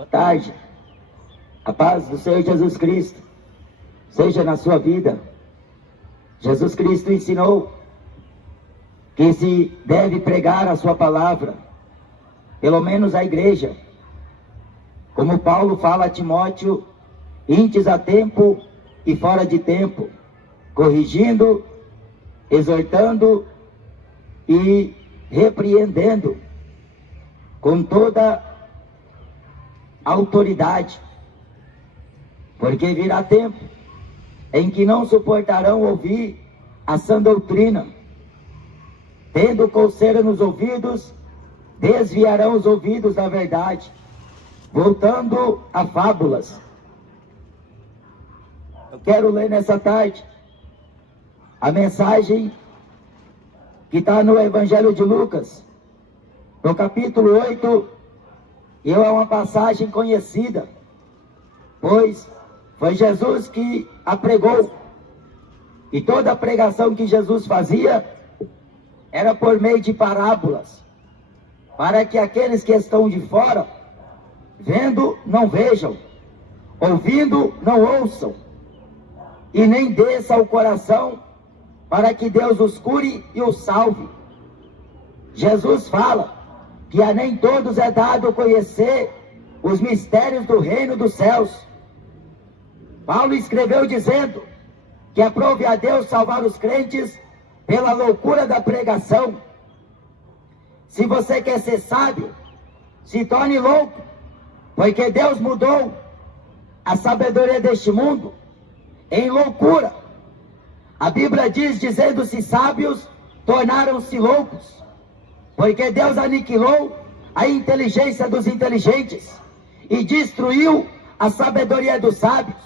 Boa tarde. A paz do Senhor Jesus Cristo seja na sua vida. Jesus Cristo ensinou que se deve pregar a sua palavra, pelo menos a igreja. Como Paulo fala a Timóteo, antes a tempo e fora de tempo, corrigindo, exortando e repreendendo com toda autoridade, porque virá tempo em que não suportarão ouvir a sã doutrina, tendo coceira nos ouvidos, desviarão os ouvidos da verdade, voltando a fábulas. Eu quero ler nessa tarde a mensagem que está no Evangelho de Lucas, no capítulo 8, e é uma passagem conhecida, pois foi Jesus que a pregou, e toda a pregação que Jesus fazia era por meio de parábolas, para que aqueles que estão de fora, vendo, não vejam, ouvindo, não ouçam, e nem desça ao coração, para que Deus os cure e os salve. Jesus fala que a nem todos é dado conhecer os mistérios do reino dos céus. Paulo escreveu dizendo que aprove a Deus salvar os crentes pela loucura da pregação. Se você quer ser sábio, se torne louco, porque Deus mudou a sabedoria deste mundo em loucura. A Bíblia diz, dizendo-se sábios, tornaram-se loucos, porque Deus aniquilou a inteligência dos inteligentes e destruiu a sabedoria dos sábios.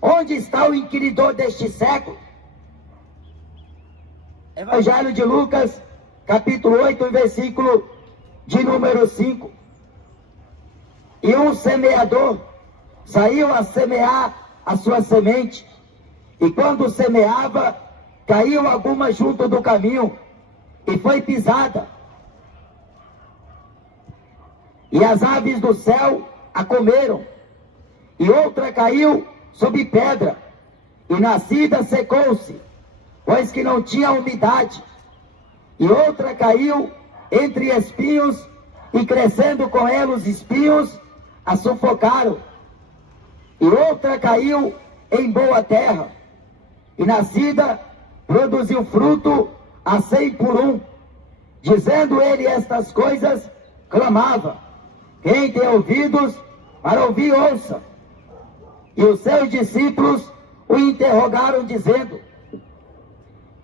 Onde está o inquiridor deste século? Evangelho de Lucas, capítulo 8, versículo de número 5. E um semeador saiu a semear a sua semente, e quando semeava, caiu alguma junto do caminho, e foi pisada, e as aves do céu a comeram. E outra caiu sob pedra, e nascida secou-se, pois que não tinha umidade. E outra caiu entre espinhos, e crescendo com ela os espinhos, a sufocaram. E outra caiu em boa terra, e nascida produziu fruto a 100 por 1. Dizendo ele estas coisas, clamava: quem tem ouvidos para ouvir, ouça. E os seus discípulos o interrogaram, dizendo: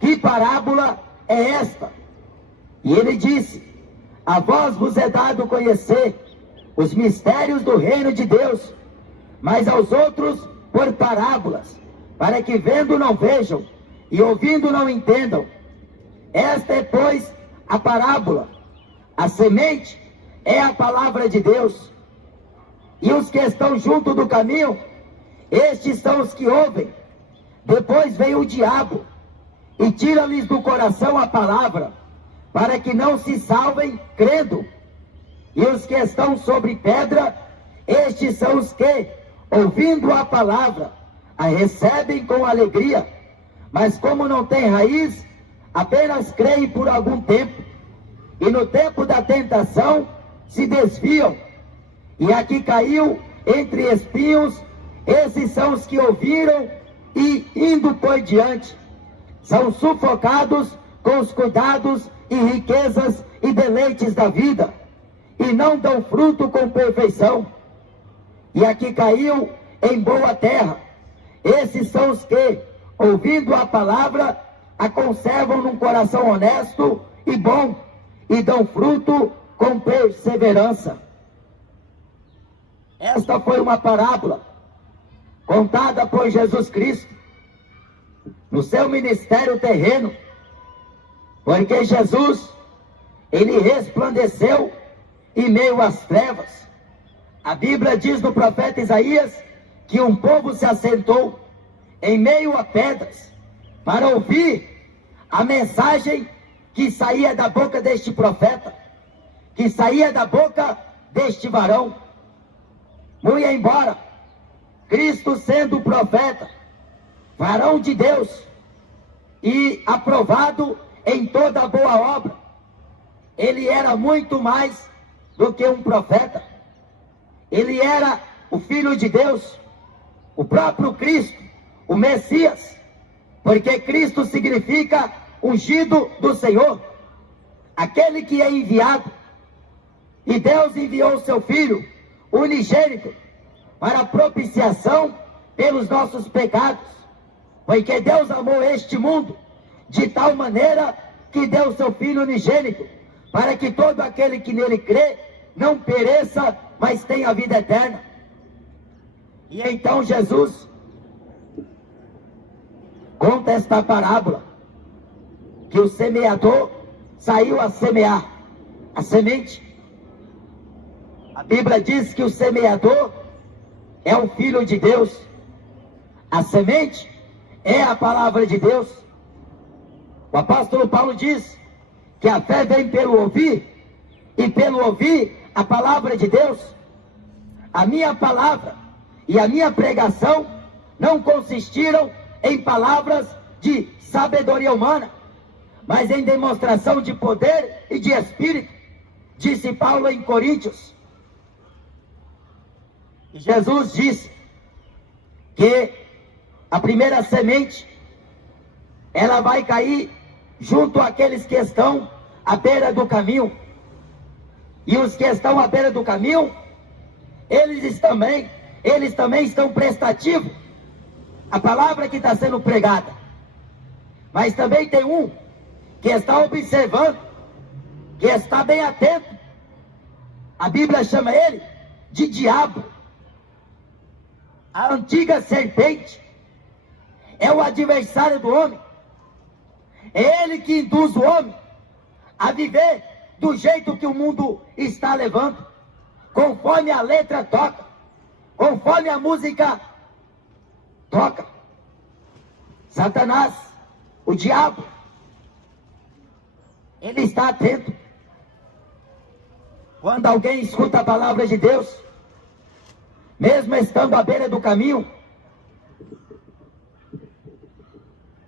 que parábola é esta? E ele disse: a vós vos é dado conhecer os mistérios do reino de Deus, mas aos outros por parábolas, para que vendo não vejam, e ouvindo não entendam. Esta é, pois, a parábola. A semente é a palavra de Deus. E os que estão junto do caminho, estes são os que ouvem. Depois vem o diabo e tira-lhes do coração a palavra, para que não se salvem crendo. E os que estão sobre pedra, estes são os que, ouvindo a palavra, a recebem com alegria, mas como não tem raiz, apenas creem por algum tempo, e no tempo da tentação se desviam. E a que caiu entre espinhos, esses são os que ouviram e, indo por diante, são sufocados com os cuidados e riquezas e deleites da vida, e não dão fruto com perfeição. E a que caiu em boa terra, esses são os que, ouvindo a palavra, a conservam num coração honesto e bom, e dão fruto com perseverança. Esta foi uma parábola contada por Jesus Cristo no seu ministério terreno, porque Jesus, ele resplandeceu em meio às trevas. A Bíblia diz no profeta Isaías que um povo se assentou em meio a pedras para ouvir a mensagem que saía da boca deste profeta, que saía da boca deste varão. Muito embora Cristo sendo profeta, varão de Deus e aprovado em toda boa obra, ele era muito mais do que um profeta. Ele era o Filho de Deus, o próprio Cristo, o Messias, porque Cristo significa ungido do Senhor, aquele que é enviado. E Deus enviou o seu Filho unigênito para propiciação pelos nossos pecados, porque Deus amou este mundo de tal maneira que deu o seu Filho unigênito, para que todo aquele que nele crê não pereça, mas tenha vida eterna. E então Jesus conta esta parábola, que o semeador saiu a semear a semente. A Bíblia diz que o semeador é o Filho de Deus, a semente é a palavra de Deus. O apóstolo Paulo diz que a fé vem pelo ouvir, e pelo ouvir a palavra de Deus. A minha palavra e a minha pregação não consistiram em palavras de sabedoria humana, mas em demonstração de poder e de espírito, disse Paulo em Coríntios. E Jesus disse que a primeira semente, ela vai cair junto àqueles que estão à beira do caminho. E os que estão à beira do caminho, eles também estão prestativos à palavra que está sendo pregada. Mas também tem um que está observando, que está bem atento. A Bíblia chama ele de diabo. A antiga serpente é o adversário do homem. É ele que induz o homem a viver do jeito que o mundo está levando, conforme a letra toca, conforme a música toca. Satanás, o diabo, ele está atento. Quando alguém escuta a palavra de Deus, mesmo estando à beira do caminho,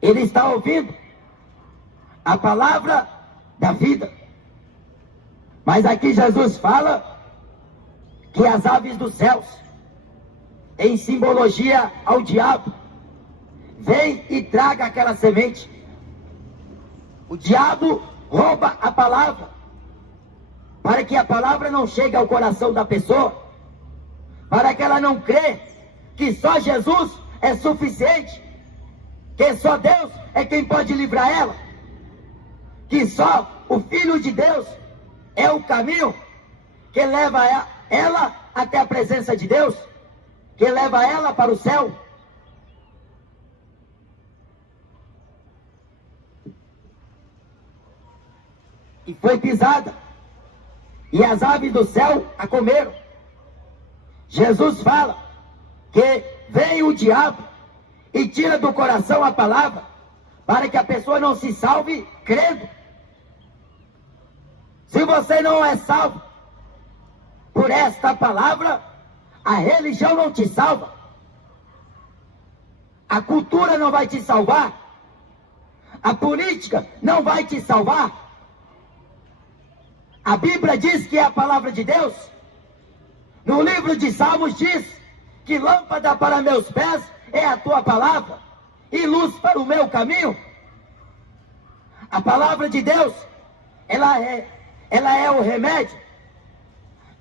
ele está ouvindo a palavra da vida. Mas aqui Jesus fala que as aves dos céus, em simbologia ao diabo, vem e traga aquela semente. O diabo rouba a palavra, para que a palavra não chegue ao coração da pessoa, para que ela não crê que só Jesus é suficiente, que só Deus é quem pode livrar ela, que só o Filho de Deus é o caminho que leva ela até a presença de Deus, que leva ela para o céu. E foi pisada, e as aves do céu a comeram. Jesus fala que vem o diabo e tira do coração a palavra, para que a pessoa não se salve crendo. Se você não é salvo por esta palavra, a religião não te salva, a cultura não vai te salvar, a política não vai te salvar. A Bíblia diz que é a palavra de Deus. No livro de Salmos diz que lâmpada para meus pés é a tua palavra e luz para o meu caminho. A palavra de Deus, ela é o remédio.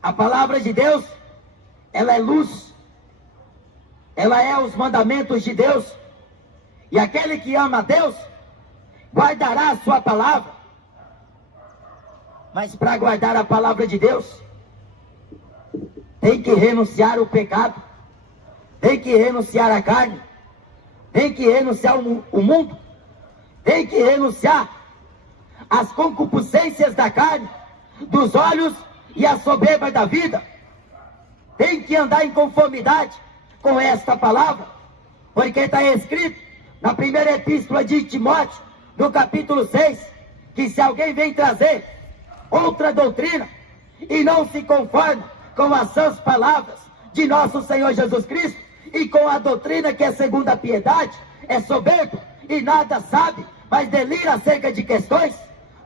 A palavra de Deus, ela é luz. Ela é os mandamentos de Deus. E aquele que ama a Deus, guardará a sua palavra. Mas para guardar a palavra de Deus, tem que renunciar o pecado, tem que renunciar a carne, tem que renunciar o mundo, tem que renunciar as concupiscências da carne, dos olhos e a soberba da vida. Tem que andar em conformidade com esta palavra, porque está escrito na primeira epístola de Timóteo, no capítulo 6, que se alguém vem trazer outra doutrina e não se conforma com as sãs palavras de nosso Senhor Jesus Cristo, e com a doutrina que é segundo a piedade, é soberbo e nada sabe, mas delira acerca de questões,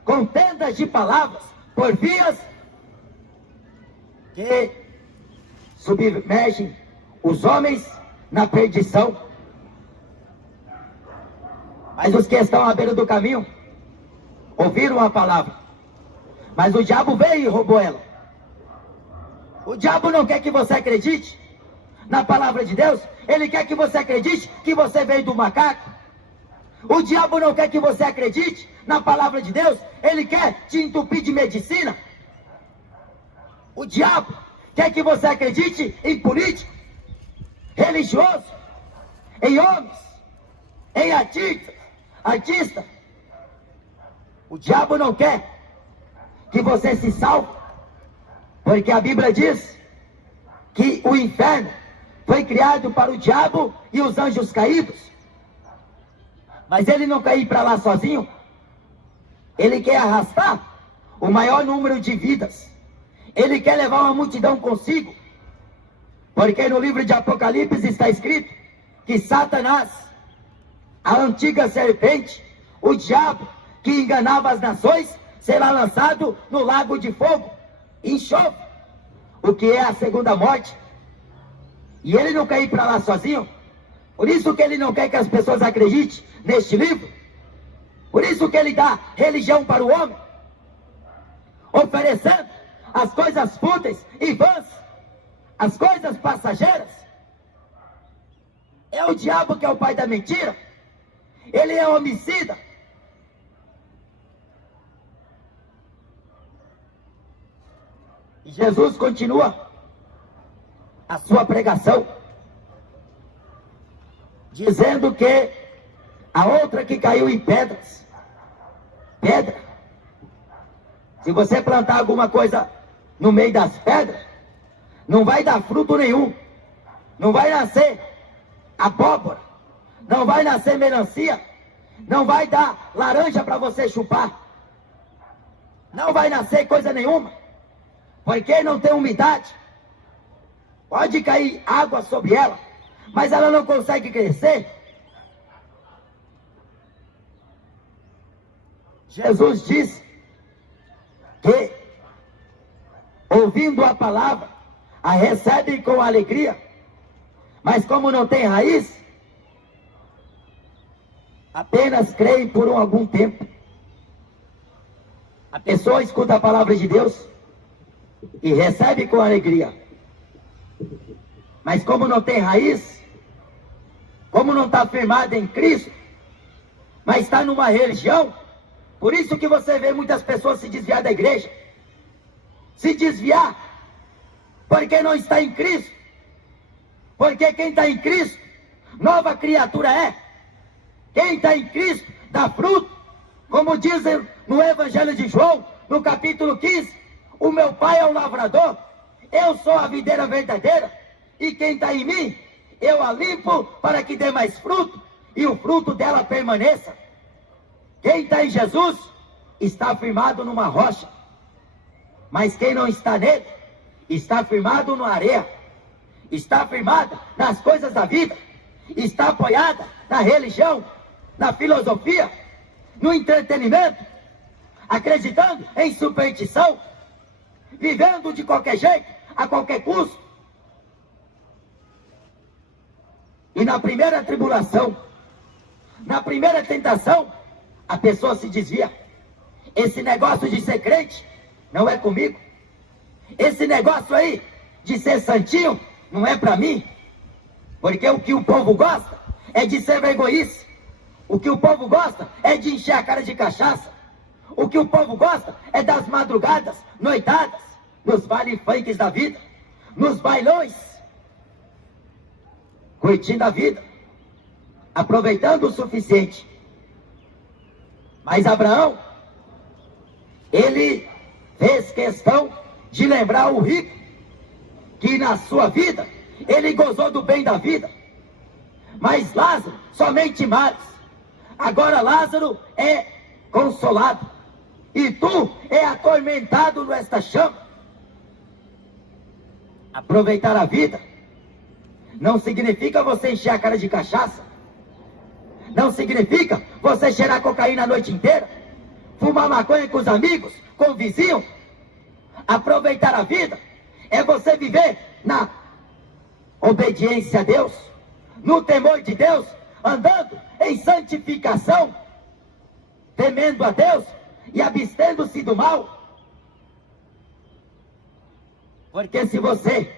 contendas de palavras, por vias que submergem os homens na perdição. Mas os que estão à beira do caminho ouviram a palavra, mas o diabo veio e roubou ela. O diabo não quer que você acredite na palavra de Deus, ele quer que você acredite que você veio do macaco. O diabo não quer que você acredite na palavra de Deus, ele quer te entupir de medicina. O diabo quer que você acredite em político, religioso, em homens, em artista. O diabo não quer que você se salve, porque a Bíblia diz que o inferno foi criado para o diabo e os anjos caídos. Mas ele não quer ir para lá sozinho. Ele quer arrastar o maior número de vidas. Ele quer levar uma multidão consigo. Porque no livro de Apocalipse está escrito que Satanás, a antiga serpente, o diabo que enganava as nações, será lançado no lago de fogo, enxofre, o que é a segunda morte. E ele não quer ir para lá sozinho. Por isso que ele não quer que as pessoas acreditem neste livro. Por isso que ele dá religião para o homem, oferecendo as coisas fúteis e vãs, as coisas passageiras. É o diabo que é o pai da mentira. Ele é homicida. E Jesus continua a sua pregação, dizendo que a outra que caiu em pedra, se você plantar alguma coisa no meio das pedras, não vai dar fruto nenhum, não vai nascer abóbora, não vai nascer melancia, não vai dar laranja para você chupar, não vai nascer coisa nenhuma, porque não tem umidade. Pode cair água sobre ela, mas ela não consegue crescer. Jesus disse que, ouvindo a palavra, a recebem com alegria, mas como não tem raiz, apenas creem por algum tempo. A pessoa escuta a palavra de Deus e recebe com alegria, mas como não tem raiz, como não está firmada em Cristo, mas está numa religião, por isso que você vê muitas pessoas se desviar da igreja, se desviar, porque não está em Cristo, porque quem está em Cristo, nova criatura é. Quem está em Cristo dá fruto, como dizem no Evangelho de João, no capítulo 15, o meu Pai é o lavrador, eu sou a videira verdadeira, e quem está em mim, eu a limpo para que dê mais fruto, e o fruto dela permaneça. Quem está em Jesus, está firmado numa rocha, mas quem não está nele, está firmado na areia, está firmada nas coisas da vida, está apoiada na religião, na filosofia, no entretenimento, acreditando em superstição, vivendo de qualquer jeito, a qualquer custo. E na primeira tribulação, na primeira tentação, a pessoa se desvia. Esse negócio de ser crente não é comigo. Esse negócio aí de ser santinho não é para mim. Porque o que o povo gosta é de ser vergonhice. O que o povo gosta é de encher a cara de cachaça. O que o povo gosta é das madrugadas, noitadas, nos vale funks da vida, nos bailões, curtindo a vida, aproveitando o suficiente. Mas Abraão, ele fez questão de lembrar o rico, que na sua vida, ele gozou do bem da vida. Mas Lázaro, somente males. Agora Lázaro é consolado, e tu é atormentado nesta chama. Aproveitar a vida Não significa você encher a cara de cachaça. Não significa você cheirar cocaína a noite inteira. Fumar maconha com os amigos, com o vizinho. Aproveitar a vida é você viver na obediência a Deus, no temor de Deus, andando em santificação, temendo a Deus e abstendo-se do mal. Porque se você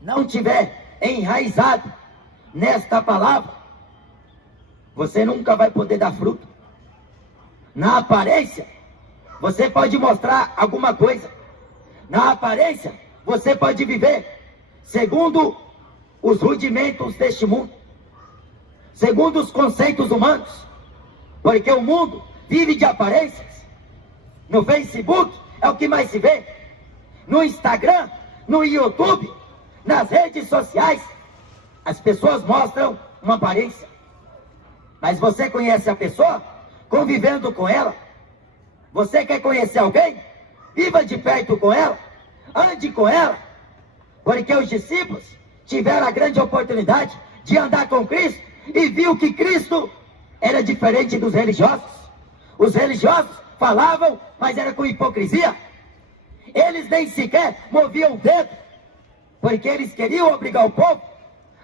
não tiver enraizado nesta palavra, você nunca vai poder dar fruto. Na aparência, você pode mostrar alguma coisa. Na aparência, você pode viver segundo os rudimentos deste mundo, segundo os conceitos humanos, porque o mundo vive de aparências. No Facebook é o que mais se vê, no Instagram, no YouTube, nas redes sociais, as pessoas mostram uma aparência. Mas você conhece a pessoa, convivendo com ela? Você quer conhecer alguém? Viva de perto com ela, ande com ela, porque os discípulos tiveram a grande oportunidade de andar com Cristo e viu que Cristo era diferente dos religiosos. Os religiosos falavam, mas era com hipocrisia. Eles nem sequer moviam o dedo, porque eles queriam obrigar o povo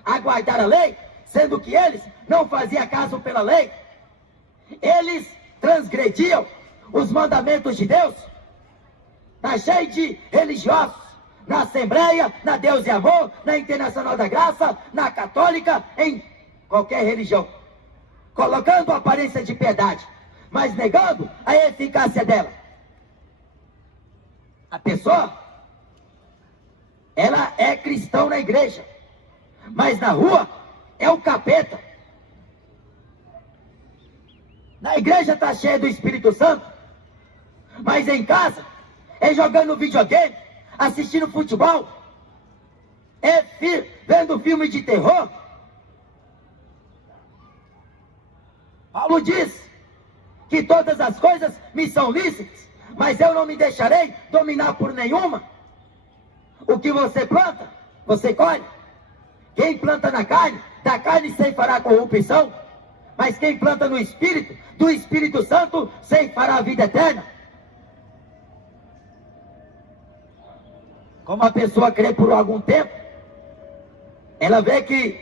a guardar a lei, sendo que eles não faziam caso pela lei. Eles transgrediam os mandamentos de Deus. Está cheio de religiosos, na Assembleia, na Deus e Amor, na Internacional da Graça, na Católica, em qualquer religião, colocando a aparência de piedade, mas negando a eficácia dela. A pessoa, ela é cristão na igreja, mas na rua é o capeta. Na igreja está cheia do Espírito Santo, mas em casa é jogando videogame, assistindo futebol, é vendo filme de terror. Paulo diz que todas as coisas me são lícitas, mas eu não me deixarei dominar por nenhuma. O que você planta, você colhe. Quem planta na carne, da carne ceifará corrupção, mas quem planta no Espírito, do Espírito Santo, ceifará a vida eterna. Como a pessoa crê por algum tempo, ela vê que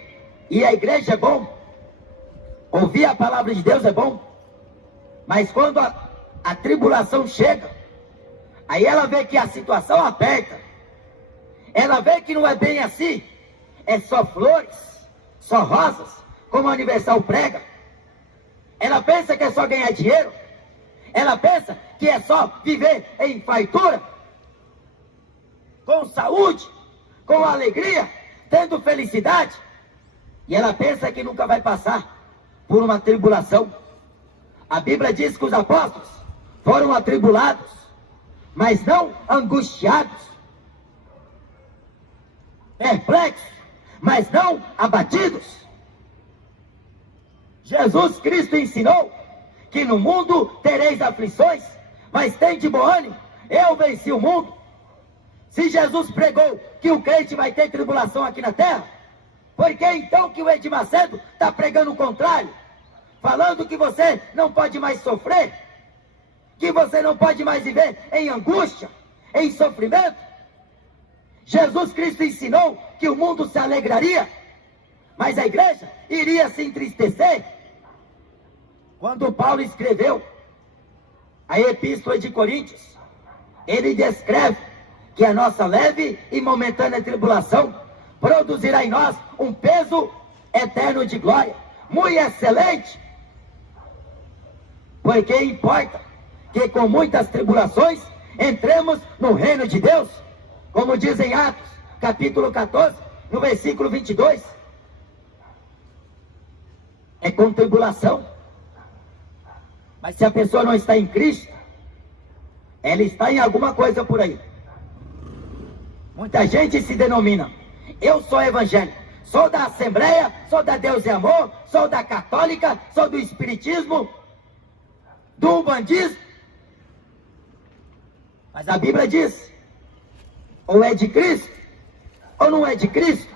ir à igreja é bom, ouvir a palavra de Deus é bom, mas quando a tribulação chega, aí ela vê que a situação aperta, ela vê que não é bem assim, é só flores, só rosas, como a Universal prega. Ela pensa que é só ganhar dinheiro, ela pensa que é só viver em fartura, com saúde, com alegria, tendo felicidade, e ela pensa que nunca vai passar por uma tribulação. A Bíblia diz que os apóstolos foram atribulados, mas não angustiados, perplexos, mas não abatidos. Jesus Cristo ensinou que no mundo tereis aflições, mas tem de bom ânimo, eu venci o mundo. Se Jesus pregou que o crente vai ter tribulação aqui na terra, por que então que o Edir Macedo está pregando o contrário? Falando que você não pode mais sofrer, que você não pode mais viver em angústia, em sofrimento. Jesus Cristo ensinou que o mundo se alegraria, mas a igreja iria se entristecer. Quando Paulo escreveu a Epístola de Coríntios, ele descreve que a nossa leve e momentânea tribulação produzirá em nós um peso eterno de glória, muito excelente, porque importa que com muitas tribulações entremos no reino de Deus, como diz em Atos, capítulo 14, no versículo 22, é com tribulação. Mas se a pessoa não está em Cristo, ela está em alguma coisa por aí. Muita gente se denomina, eu sou evangélico, sou da Assembleia, sou da Deus e Amor, sou da Católica, sou do Espiritismo, do Umbandismo. Mas a Bíblia diz, ou é de Cristo, ou não é de Cristo.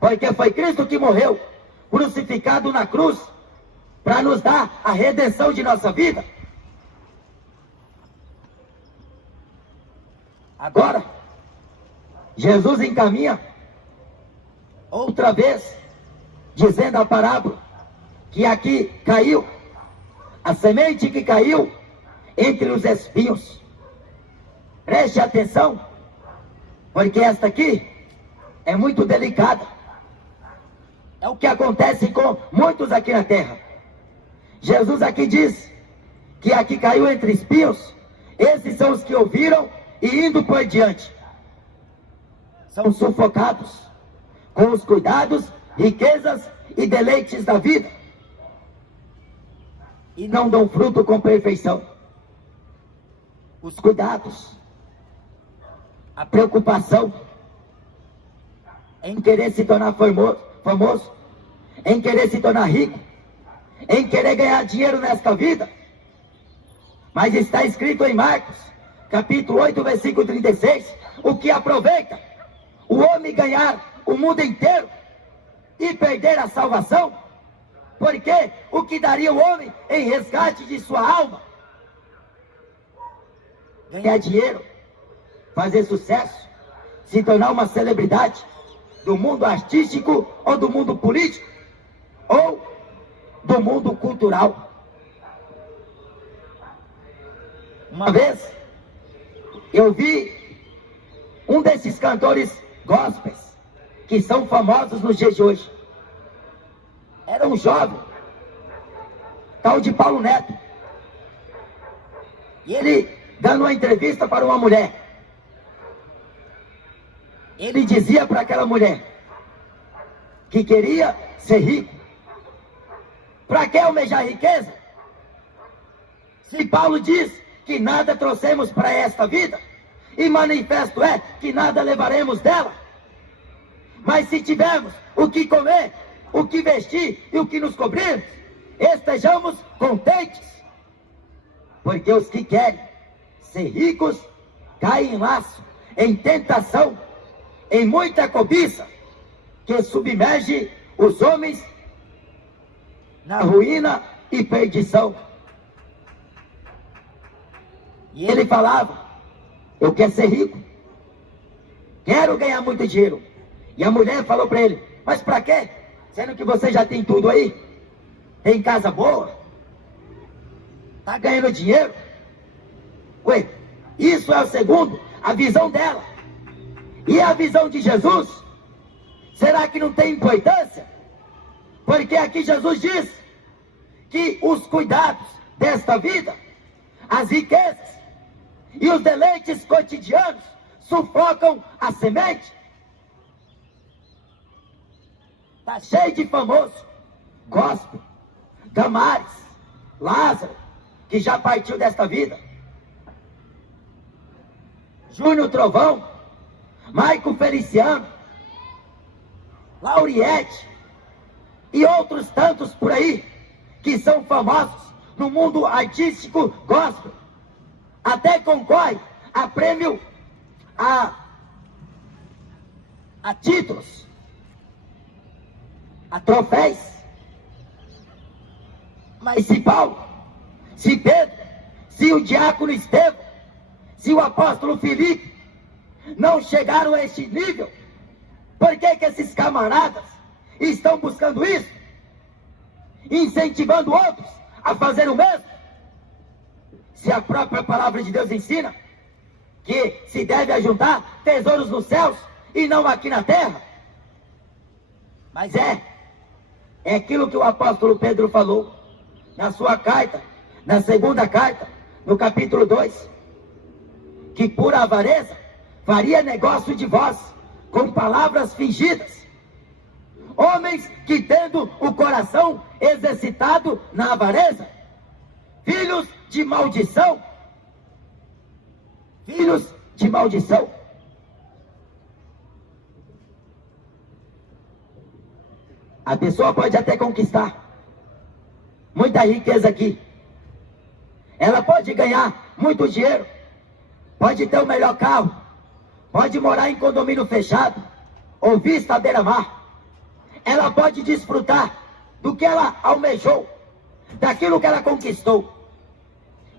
Porque foi Cristo que morreu, crucificado na cruz, para nos dar a redenção de nossa vida. Agora, Jesus encaminha outra vez, dizendo a parábola, que aqui caiu, a semente que caiu entre os espinhos. Preste atenção, porque esta aqui é muito delicada. É o que acontece com muitos aqui na terra. Jesus aqui diz que aqui caiu entre espinhos. Esses são os que ouviram e indo por diante são sufocados com os cuidados, riquezas e deleites da vida, e não dão fruto com perfeição. Os cuidados, a preocupação em querer se tornar famoso, em querer se tornar rico, em querer ganhar dinheiro nesta vida. Mas está escrito em Marcos, capítulo 8, versículo 36, o que aproveita o homem ganhar o mundo inteiro e perder a salvação? Porque o que daria o homem em resgate de sua alma? Ganhar dinheiro, fazer sucesso, se tornar uma celebridade do mundo artístico ou do mundo político ou do mundo cultural. Uma vez eu vi um desses cantores gospels que são famosos nos dias de hoje. Era um jovem, tal de Paulo Neto, e ele dando uma entrevista para uma mulher, ele dizia para aquela mulher que queria ser rico. Para que almejar riqueza? Se Paulo diz que nada trouxemos para esta vida, e manifesto é que nada levaremos dela. Mas se tivermos o que comer, o que vestir e o que nos cobrir, estejamos contentes. Porque os que querem ser ricos caem em laço, em tentação, em muita cobiça, que submerge os homens na ruína e perdição. E ele falava: eu quero ser rico, quero ganhar muito dinheiro. E a mulher falou para ele: mas para quê? Sendo que você já tem tudo aí, tem casa boa, tá ganhando dinheiro. Ué, isso é o segundo, a visão dela. E a visão de Jesus, será que não tem importância? Porque aqui Jesus diz que os cuidados desta vida, as riquezas e os deleites cotidianos sufocam a semente. Está cheio de famoso, gospel, Damares, Lázaro, que já partiu desta vida, Júnior Trovão, Maico Feliciano, Lauriette e outros tantos por aí, que são famosos no mundo artístico gospel. Até concorre a prêmio, a títulos, a troféus. Mas se Paulo, se Pedro, se o diácono Estevão, se o apóstolo Filipe não chegaram a este nível, por que esses camaradas estão buscando isso? Incentivando outros a fazer o mesmo? Se a própria palavra de Deus ensina que se deve ajuntar tesouros nos céus e não aqui na terra. Mas é aquilo que o apóstolo Pedro falou na sua carta, na segunda carta, no capítulo 2, que por avareza faria negócio de vós com palavras fingidas. Homens que, tendo o coração exercitado na avareza, filhos de maldição, filhos de maldição. A pessoa pode até conquistar muita riqueza aqui, ela pode ganhar muito dinheiro, pode ter o melhor carro, pode morar em condomínio fechado ou vista à beira-mar, ela pode desfrutar do que ela almejou, daquilo que ela conquistou.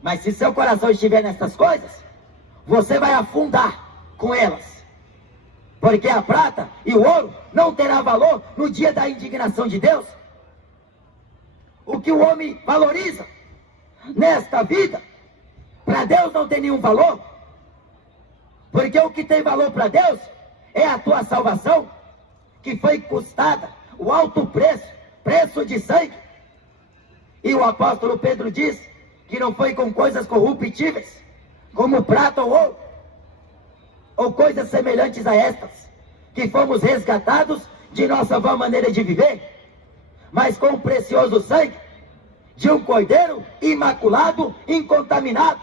Mas se seu coração estiver nessas coisas, você vai afundar com elas. Porque a prata e o ouro não terá valor no dia da indignação de Deus. O que o homem valoriza nesta vida, para Deus não tem nenhum valor. Porque o que tem valor para Deus é a tua salvação, que foi custada o alto preço, preço de sangue. E o apóstolo Pedro diz que não foi com coisas corruptíveis, como prata ou ouro, ou coisas semelhantes a estas, que fomos resgatados de nossa vã maneira de viver, mas com o precioso sangue de um cordeiro imaculado, incontaminado,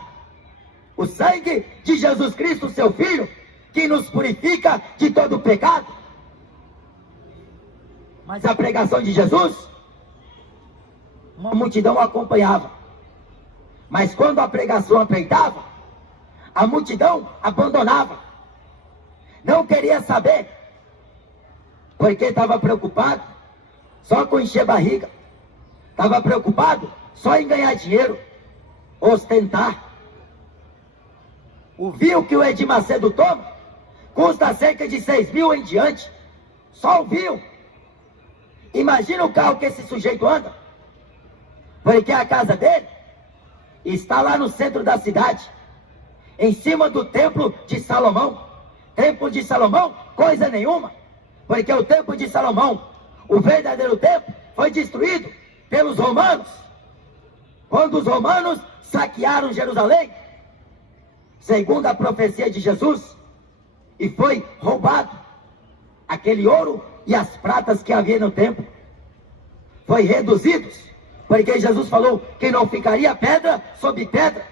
o sangue de Jesus Cristo, seu Filho, que nos purifica de todo pecado. Mas a pregação de Jesus, uma multidão o acompanhava. Mas quando a pregação apertava, a multidão abandonava. Não queria saber, porque estava preocupado só com encher barriga. Estava preocupado só em ganhar dinheiro, ostentar. O vinho que o Edir Macedo toma custa cerca de 6 mil em diante. Só o vinho. Imagina o carro que esse sujeito anda. Porque a casa dele está lá no centro da cidade, em cima do templo de Salomão. Templo de Salomão, coisa nenhuma. Porque o templo de Salomão, o verdadeiro templo, foi destruído pelos romanos. Quando os romanos saquearam Jerusalém, segundo a profecia de Jesus, e foi roubado aquele ouro e as pratas que havia no templo. Foi reduzidos, porque Jesus falou que não ficaria pedra sobre pedra.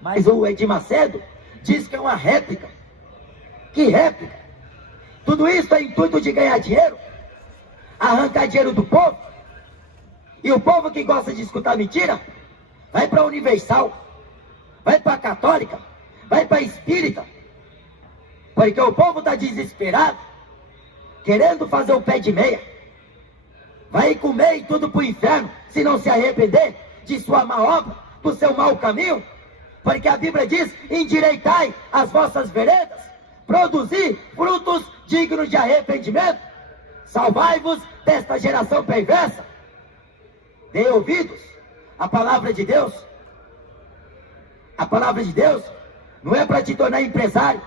Mas o Edir Macedo diz que é uma réplica. Que réplica? Tudo isso é intuito de ganhar dinheiro, arrancar dinheiro do povo. E o povo que gosta de escutar mentira vai para a Universal, vai para a Católica, vai para a Espírita. Porque o povo está desesperado, querendo fazer o pé de meia. Vai comer e tudo para o inferno, se não se arrepender de sua má obra, do seu mau caminho. Porque a Bíblia diz: endireitai as vossas veredas, produzi frutos dignos de arrependimento. Salvai-vos desta geração perversa. Dê ouvidos à palavra de Deus. A palavra de Deus não é para te tornar empresário.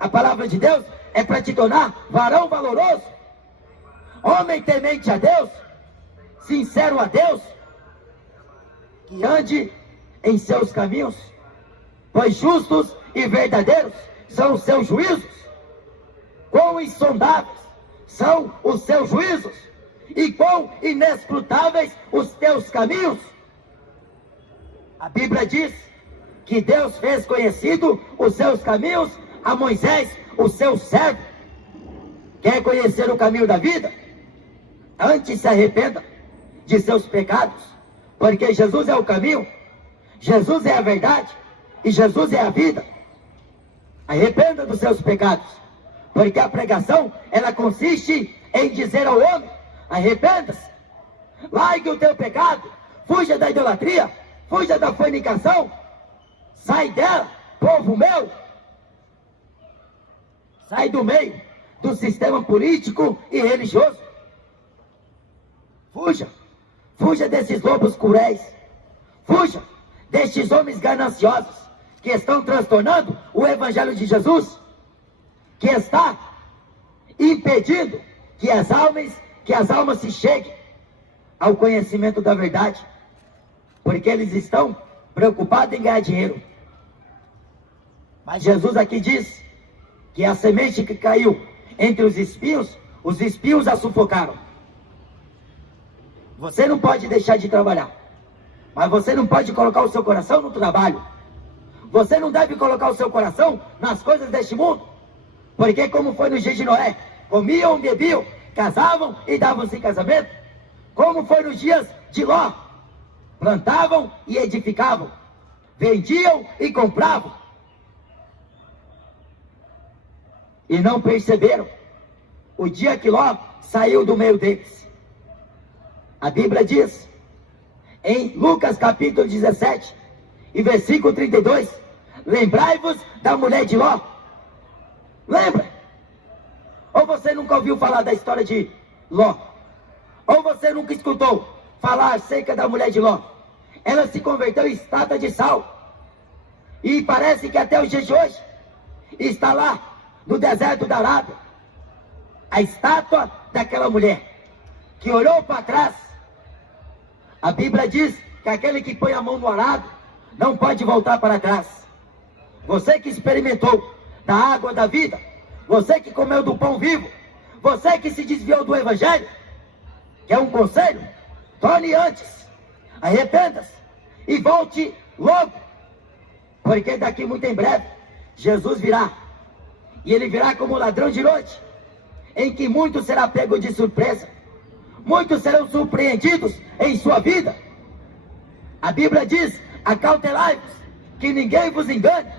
A palavra de Deus é para te tornar varão valoroso, homem temente a Deus, sincero a Deus, que ande em seus caminhos, pois justos e verdadeiros são os seus juízos. Quão insondáveis são os seus juízos, e quão inescrutáveis os teus caminhos. A Bíblia diz que Deus fez conhecido os seus caminhos a Moisés, o seu servo. Quer conhecer o caminho da vida? Antes se arrependa de seus pecados, porque Jesus é o caminho, Jesus é a verdade e Jesus é a vida. Arrependa dos seus pecados, porque a pregação, ela consiste em dizer ao homem: arrependa-se, largue o teu pecado, fuja da idolatria, fuja da fornicação, sai dela, povo meu. Sai do meio do sistema político e religioso. Fuja. Fuja desses lobos cruéis. Fuja destes homens gananciosos que estão transtornando o evangelho de Jesus, que está impedindo que as almas se cheguem ao conhecimento da verdade, porque eles estão preocupados em ganhar dinheiro. Mas Jesus aqui diz que a semente que caiu entre os espinhos a sufocaram. Você não pode deixar de trabalhar, mas você não pode colocar o seu coração no trabalho. Você não deve colocar o seu coração nas coisas deste mundo, porque como foi no dia de Noé, comiam, bebiam, casavam e davam-se em casamento. Como foi nos dias de Ló, plantavam e edificavam, vendiam e compravam. E não perceberam o dia que Ló saiu do meio deles. A Bíblia diz, em Lucas capítulo 17, e versículo 32, lembrai-vos da mulher de Ló. Lembra? Ou você nunca ouviu falar da história de Ló? Ou você nunca escutou falar acerca da mulher de Ló? Ela se converteu em estátua de sal. E parece que até os dias de hoje está lá no deserto da Arábia a estátua daquela mulher que olhou para trás. A Bíblia diz que aquele que põe a mão no arado não pode voltar para trás. Você que experimentou da água da vida, você que comeu do pão vivo, você que se desviou do evangelho, quer um conselho? Torne antes, arrependa-se e volte logo, porque daqui muito em breve Jesus virá, e ele virá como ladrão de noite, em que muitos será pego de surpresa, muitos serão surpreendidos em sua vida. A Bíblia diz, acautelai-vos, que ninguém vos engane.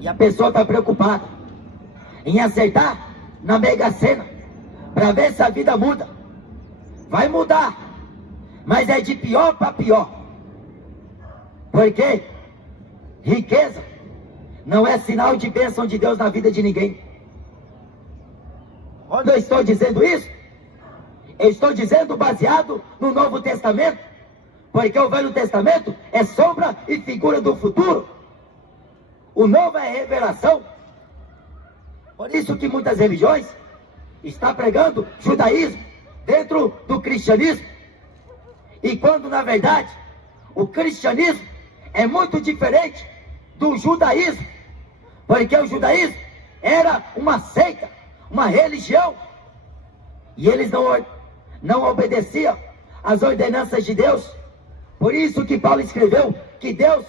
E a pessoa está preocupada em acertar na Mega Sena, para ver se a vida muda. Vai mudar, mas é de pior para pior, porque riqueza não é sinal de bênção de Deus na vida de ninguém. Quando eu estou dizendo isso, eu estou dizendo baseado no Novo Testamento, porque o Velho Testamento é sombra e figura do futuro, o Novo é revelação. Por isso que muitas religiões estão pregando judaísmo dentro do cristianismo, e quando na verdade o cristianismo é muito diferente do judaísmo, porque o judaísmo era uma seita, uma religião, e eles não obedeciam às ordenanças de Deus. Por isso que Paulo escreveu que Deus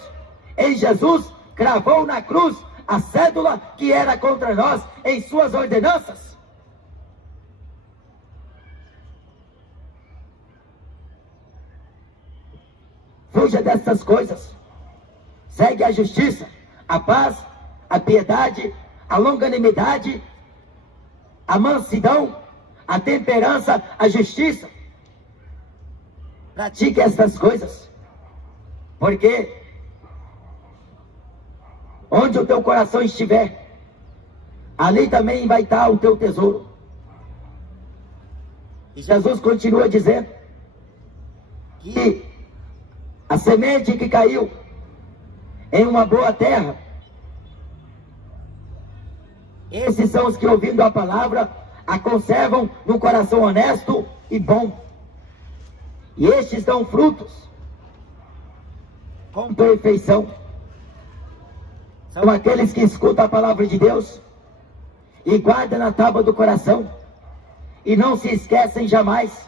em Jesus cravou na cruz a cédula que era contra nós em suas ordenanças. Fuja dessas coisas. Segue a justiça, a paz, a piedade, a longanimidade, a mansidão, a temperança, a justiça. Pratique essas coisas, porque onde o teu coração estiver, ali também vai estar o teu tesouro. E Jesus continua dizendo que a semente que caiu em uma boa terra, esses são os que, ouvindo a palavra, a conservam no coração honesto e bom. E estes dão frutos com perfeição. São aqueles que escutam a palavra de Deus e guardam na tábua do coração e não se esquecem jamais.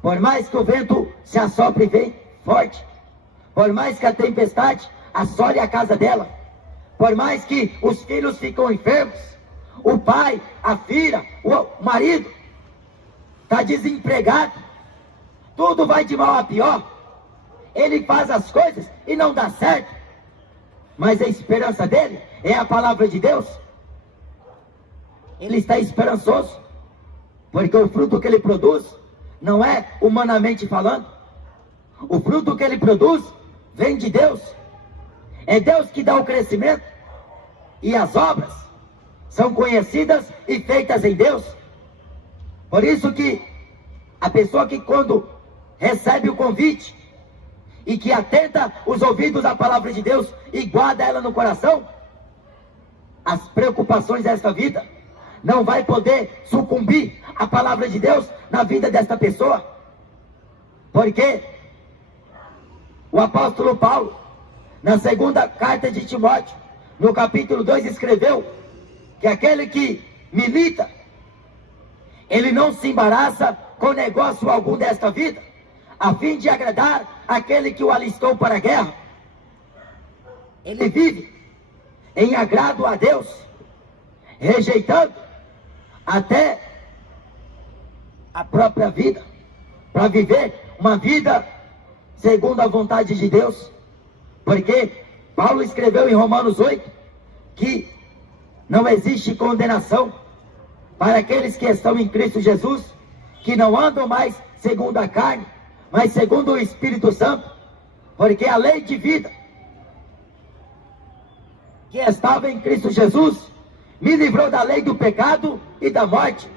Por mais que o vento se assopre bem forte, por mais que a tempestade assole a casa dela, por mais que os filhos ficam enfermos, o pai, a filha, o marido está desempregado, tudo vai de mal a pior, ele faz as coisas e não dá certo, mas a esperança dele é a palavra de Deus. Ele está esperançoso, porque o fruto que ele produz não é humanamente falando, o fruto que ele produz vem de Deus. É Deus que dá o crescimento, e as obras são conhecidas e feitas em Deus. Por isso que a pessoa que, quando recebe o convite e que atenta os ouvidos à palavra de Deus e guarda ela no coração, as preocupações desta vida não vai poder sucumbir à palavra de Deus na vida desta pessoa. Porque o apóstolo Paulo, na segunda carta de Timóteo, no capítulo 2, escreveu que aquele que milita, ele não se embaraça com negócio algum desta vida, a fim de agradar aquele que o alistou para a guerra. Ele vive em agrado a Deus, rejeitando até a própria vida, para viver uma vida segundo a vontade de Deus. Porque Paulo escreveu em Romanos 8, que não existe condenação para aqueles que estão em Cristo Jesus, que não andam mais segundo a carne, mas segundo o Espírito Santo, porque a lei de vida que estava em Cristo Jesus me livrou da lei do pecado e da morte.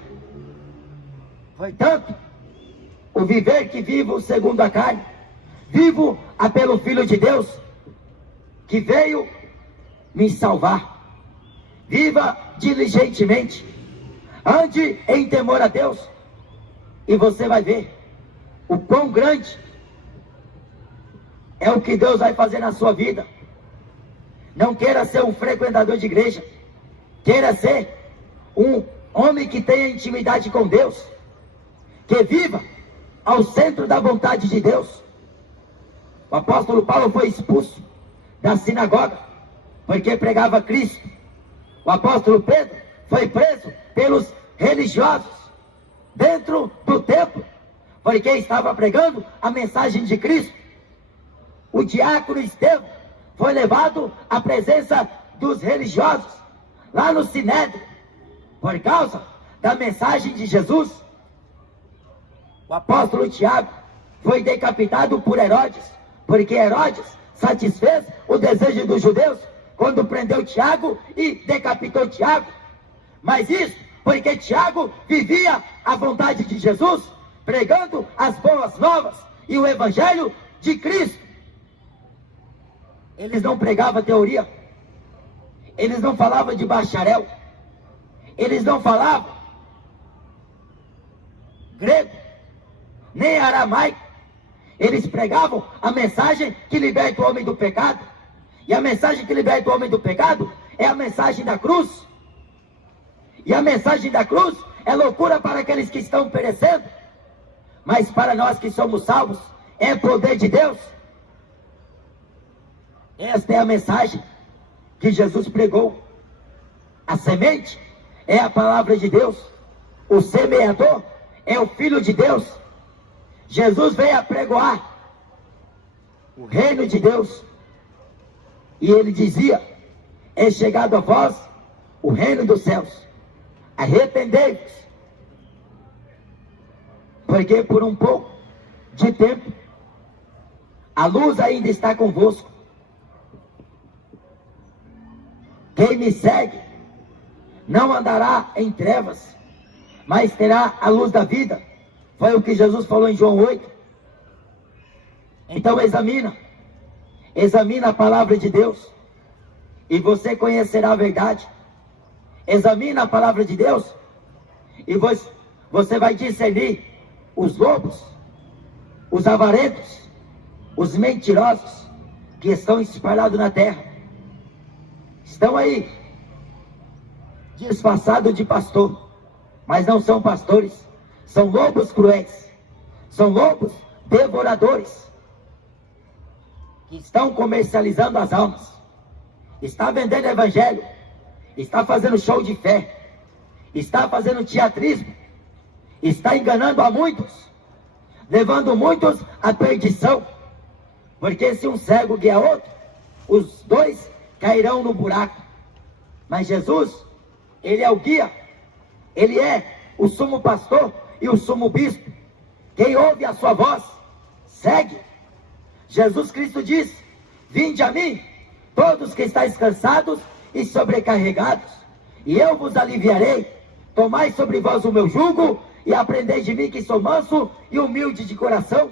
Foi tanto o viver que vivo segundo a carne, vivo pelo Filho de Deus, que veio me salvar. Viva diligentemente, ande em temor a Deus, e você vai ver o quão grande é o que Deus vai fazer na sua vida. Não queira ser um frequentador de igreja, queira ser um homem que tenha intimidade com Deus, que viva ao centro da vontade de Deus. O apóstolo Paulo foi expulso da sinagoga porque pregava Cristo. O apóstolo Pedro foi preso pelos religiosos dentro do templo porque estava pregando a mensagem de Cristo. O diácono Estevão foi levado à presença dos religiosos lá no Sinédrio por causa da mensagem de Jesus. O apóstolo Tiago foi decapitado por Herodes, porque Herodes satisfez o desejo dos judeus quando prendeu Tiago e decapitou Tiago. Mas isso porque Tiago vivia a vontade de Jesus, pregando as boas novas e o evangelho de Cristo. Eles não pregavam teoria, eles não falavam de bacharel, eles não falavam grego, nem aramaico. Eles pregavam a mensagem que liberta o homem do pecado. E a mensagem que liberta o homem do pecado é a mensagem da cruz. E a mensagem da cruz é loucura para aqueles que estão perecendo, mas para nós que somos salvos é poder de Deus. Esta é a mensagem que Jesus pregou. A semente é a palavra de Deus. O semeador é o Filho de Deus. Jesus veio apregoar o reino de Deus. E ele dizia: é chegado a vós o reino dos céus. Arrependei-vos, porque por um pouco de tempo a luz ainda está convosco. Quem me segue não andará em trevas, mas terá a luz da vida. Foi o que Jesus falou em João 8. Então examina a palavra de Deus, e você conhecerá a verdade. Examina a palavra de Deus, e você vai discernir os lobos, os avarentos, os mentirosos que estão espalhados na terra. Estão aí, disfarçados de pastor, mas não são pastores. São lobos cruéis, são lobos devoradores, que estão comercializando as almas, está vendendo evangelho, está fazendo show de fé, está fazendo teatrismo, está enganando a muitos, levando muitos à perdição, porque se um cego guia outro, os dois cairão no buraco. Mas Jesus, ele é o guia, ele é o sumo pastor e o sumo bispo. Quem ouve a sua voz, segue. Jesus Cristo diz: vinde a mim, todos que estáis cansados e sobrecarregados, e eu vos aliviarei. Tomai sobre vós o meu jugo, e aprendei de mim, que sou manso e humilde de coração,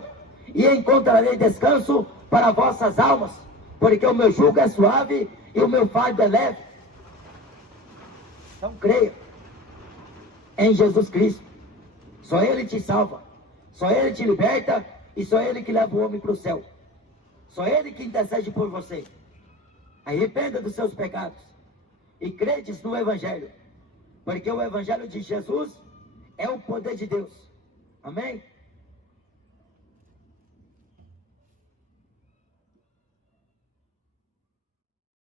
e encontrarei descanso para vossas almas, porque o meu jugo é suave e o meu fardo é leve. Então creia em Jesus Cristo. Só Ele te salva, só Ele te liberta, e só Ele que leva o homem para o céu. Só Ele que intercede por você. Arrependa dos seus pecados e credes no Evangelho, porque o Evangelho de Jesus é o poder de Deus. Amém?